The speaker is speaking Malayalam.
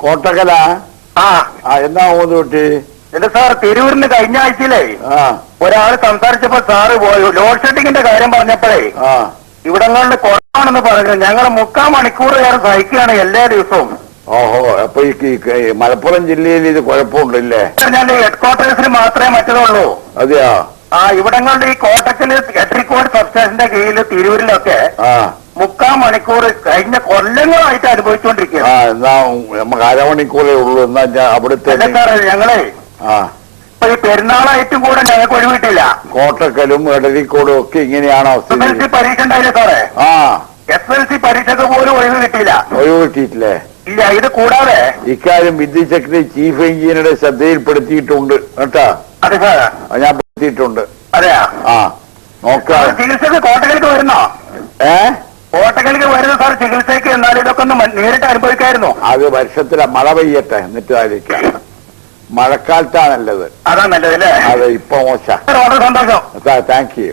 കോട്ടക്കല? ആ. എന്നാ മൂന്ന് കുട്ടി? എന്റെ സാർ തിരൂരിന് കഴിഞ്ഞ ആഴ്ചയിലേ ആ. ഒരാൾ സംസാരിച്ചപ്പോ സാറ് പോയി. ലോഡ് ഷെഡിങ്ങിന്റെ കാര്യം പറഞ്ഞപ്പോഴേ ആ. ഇവിടങ്ങളിൽ കുറവാണെന്ന് പറഞ്ഞു. ഞങ്ങൾ മുക്കാൽ മണിക്കൂർ ഏറെ സഹിക്കുകയാണ് എല്ലാ ദിവസവും. ഓഹോ അപ്പൊ ഈ മലപ്പുറം ജില്ലയിൽ ഇത് കുഴപ്പമുണ്ടല്ലേ? ഞാൻ ഹെഡ് ക്വാർട്ടേഴ്സിൽ മാത്രമേ മറ്റതുള്ളൂ. അതെയാ? ആ ഇവിടങ്ങളുടെ ഈ കോട്ടക്കൽ എട്രിക്കോട് സബ്സ്റ്റേഷന്റെ കീഴിൽ തിരൂരിലൊക്കെ ആ. മുക്കാൽ മണിക്കൂർ കഴിഞ്ഞ കൊല്ലങ്ങളായിട്ട് അനുഭവിച്ചുകൊണ്ടിരിക്കുക ആ എന്നാ നമുക്ക് അരമണിക്കൂറേ ഉള്ളൂ. എന്നാ ഞാൻ അവിടുത്തെ അല്ല സാറേ ഞങ്ങളെ ആ. ഇപ്പൊ ഈ പെരുന്നാളായിട്ടും കൂടെ ഞങ്ങൾക്ക് ഒഴിവിട്ടില്ല. കോട്ടക്കലും എടരിക്കോടും ഒക്കെ ഇങ്ങനെയാണ് എസ് എൽ സ്ഥിതി സി പരീക്ഷ ഉണ്ടായില്ല സാറേ? ആ. എസ് എൽ സി പരീക്ഷക്ക് പോലും ഒഴിവ് കിട്ടിയില്ല. ഒഴിവ് കിട്ടിയിട്ടില്ലേ? ഇല്ല ഇത് കൂടാതെ ഇക്കാര്യം വിദ്യുത് സെക്രട്ടറി ചീഫ് എഞ്ചിനീയറുടെ ശ്രദ്ധയിൽപ്പെടുത്തിയിട്ടുണ്ട്. കേട്ടാ? അതെ സാറേ. അത് ഞാൻ പെടുത്തിയിട്ടുണ്ട് അതെയാ? ആ നോക്കാം. ചികിത്സക്ക് കോട്ടക്കലേക്ക് വരുന്നോ? ഏ? കോട്ടകലേക്ക് വരുന്ന സാർ ചികിത്സയ്ക്ക് എന്നാൽ ഇതൊക്കെ ഒന്ന് നേരിട്ട് അനുഭവിക്കായിരുന്നു. അത് വർഷത്തിലെ മഴ പെയ്യട്ടെ എന്നിട്ട് ആയിരിക്കാം. മഴക്കാലത്താ നല്ലത് അതാ നല്ലത് അല്ലേ? അതെ ഇപ്പൊ മോശം. വളരെ സന്തോഷം. Thank you